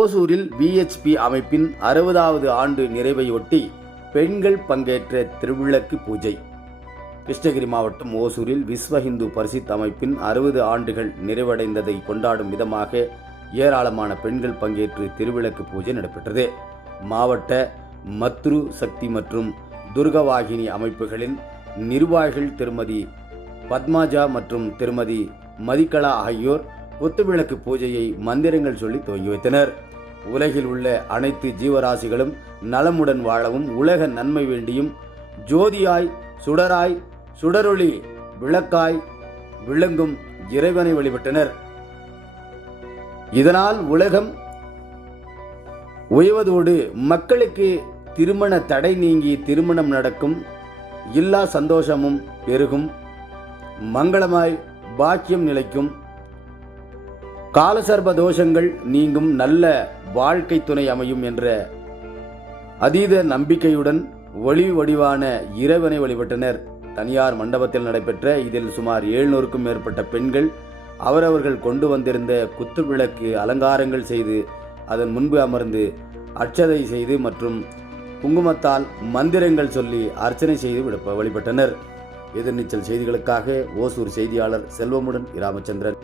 ஓசூரில் VHP அமைப்பின் 60வது ஆண்டு நிறைவையொட்டி பெண்கள் பங்கேற்ற திருவிளக்கு பூஜை. கிருஷ்ணகிரி மாவட்டம் ஓசூரில் விஸ்வ இந்து பரிஷத் அமைப்பின் 60 ஆண்டுகள் நிறைவடைந்ததை கொண்டாடும் விதமாக ஏராளமான பெண்கள் பங்கேற்று திருவிளக்கு பூஜை நடைபெற்றது. மாவட்ட மத்ரு சக்தி மற்றும் துர்கவாகினி அமைப்புகளின் நிர்வாகிகள் திருமதி பத்மாஜா மற்றும் திருமதி மதிகலா ஆகியோர் குத்துவிளக்கு பூஜையை மந்திரங்கள் சொல்லி துவங்கி வைத்தனர். உலகில் உள்ள அனைத்து ஜீவராசிகளும் நலமுடன் வாழவும் உலக நன்மை வேண்டியும் ஜோதியாய் சுடராய் சுடரொளி விளக்காய் விளங்கும் இறைவனை வழிபட்டனர். இதனால் உலகம் உயர்வதோடு மக்களுக்கு திருமண தடை நீங்கி திருமணம் நடக்கும், இல்லா சந்தோஷமும் பெருகும், மங்களமாய் பாக்கியம் நிலைக்கும், காலசர்ப தோஷங்கள் நீங்கும், நல்ல வாழ்க்கை துணை அமையும் என்ற அதீத நம்பிக்கையுடன் ஒளி வடிவான இறைவனை வழிபட்டனர். தனியார் மண்டபத்தில் நடைபெற்ற இதில் சுமார் 700க்கும் மேற்பட்ட பெண்கள் அவரவர்கள் கொண்டு வந்திருந்த குத்துவிளக்கு அலங்காரங்கள் செய்து அதன் முன்பு அமர்ந்து அட்சதை செய்து மற்றும் குங்குமத்தால் மந்திரங்கள் சொல்லி அர்ச்சனை செய்து வழிபட்டனர். எதிர்நீச்சல் செய்திகளுக்காக ஓசூர் செய்தியாளர் செல்வமுடன் ராமச்சந்திரன்.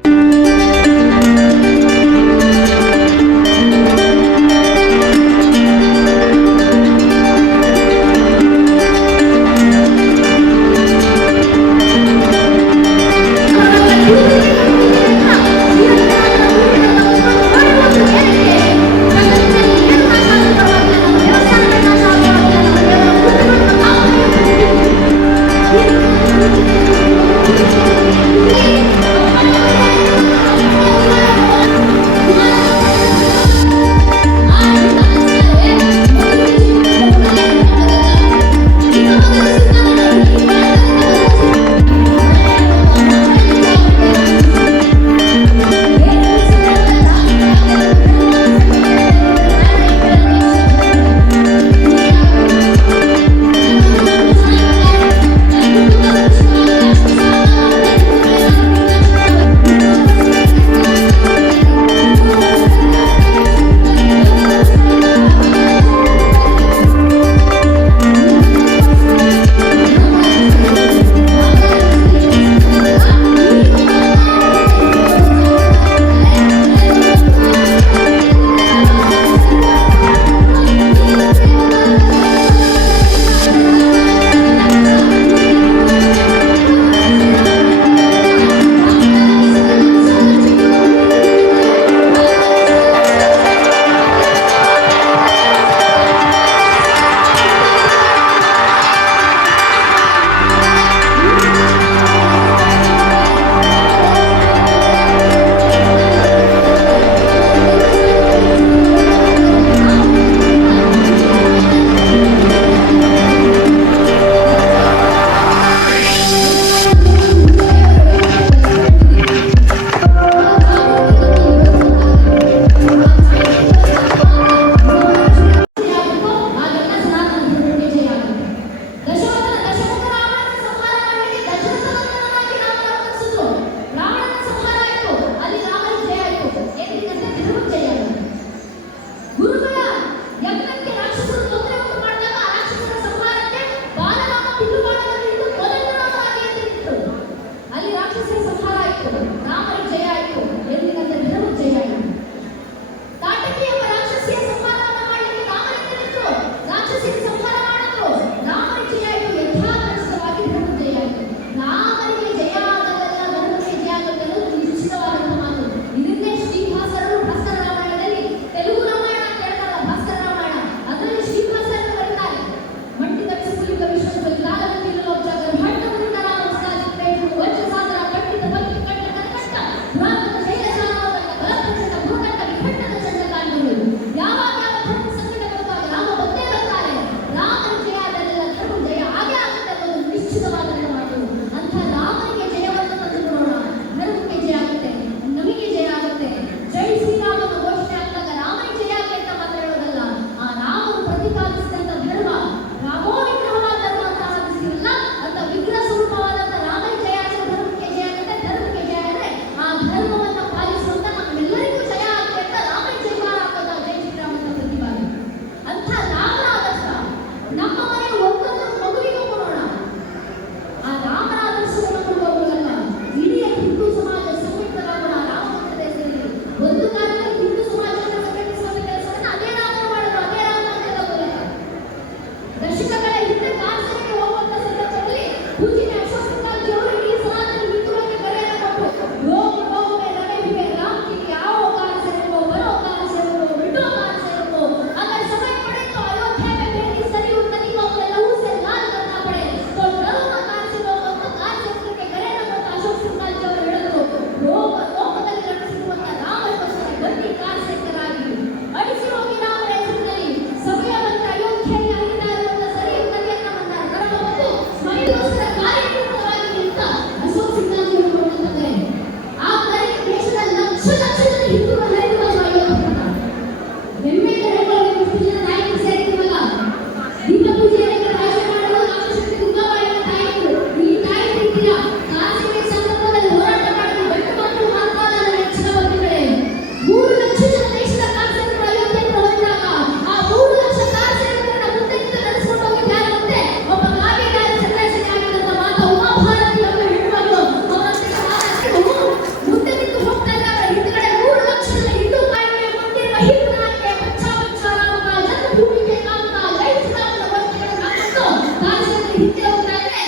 ಹಿಂದೆ ಹೋಗ್ತಾ ಇದ್ರೆ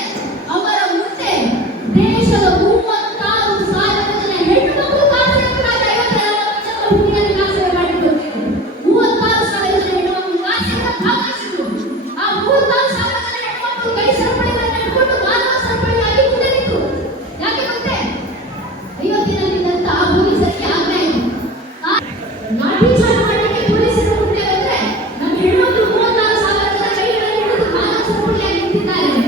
ಅವರ ಮುಂದೆ ದೇಶದ 36,000 ಜನ ಹೆಣ್ಣು ಮಕ್ಕಳು ಕಾಸರಗೋಡು 50 ಹುಡುಗಿಯರು ಕಾಸರಗೋಡು ಮಾಡಿಕೊಳ್ತಿದ್ರು. 36,000 ಜನ ಹೆಣ್ಣು ಮಕ್ಕಳು ಕಾಸರಗೋಡು ಭಾಗವಹಿಸಿದ್ರು. ಆ 36,000 ಜನ ಹೆಣ್ಣು ಮಕ್ಕಳು ಕೈ ಸರಪಳಿಗಳನ್ನು ಹಿಡ್ಕೊಂಡು ಮಾನವ ಸರಪಳಿಯಾಗಿ ಮುಂದೆ ನಿಂತು. ಯಾಕೆ ಗೊತ್ತೇ? ಇವತ್ತಿನಲ್ಲಿದ್ದಂತ ಪೊಲೀಸರಿಗೆ ಆಗ್ರಹ ಇದೆ. ಲಾಠಿ ಚಾರ್ಜ್ ಮಾಡಲಿಕ್ಕೆ ಪೊಲೀಸರು ಮುಂದೆ ಬಂದ್ರೆ ನಮ್ಮ ಹೆಣ್ಣು ಮಕ್ಕಳು 36,000 ಜನ ಕೈಗಳನ್ನು ಹಿಡಿದು ಮಾನವ ಸರಪಳಿಯಾಗಿ ನಿಂತಿದ್ದಾರೆ.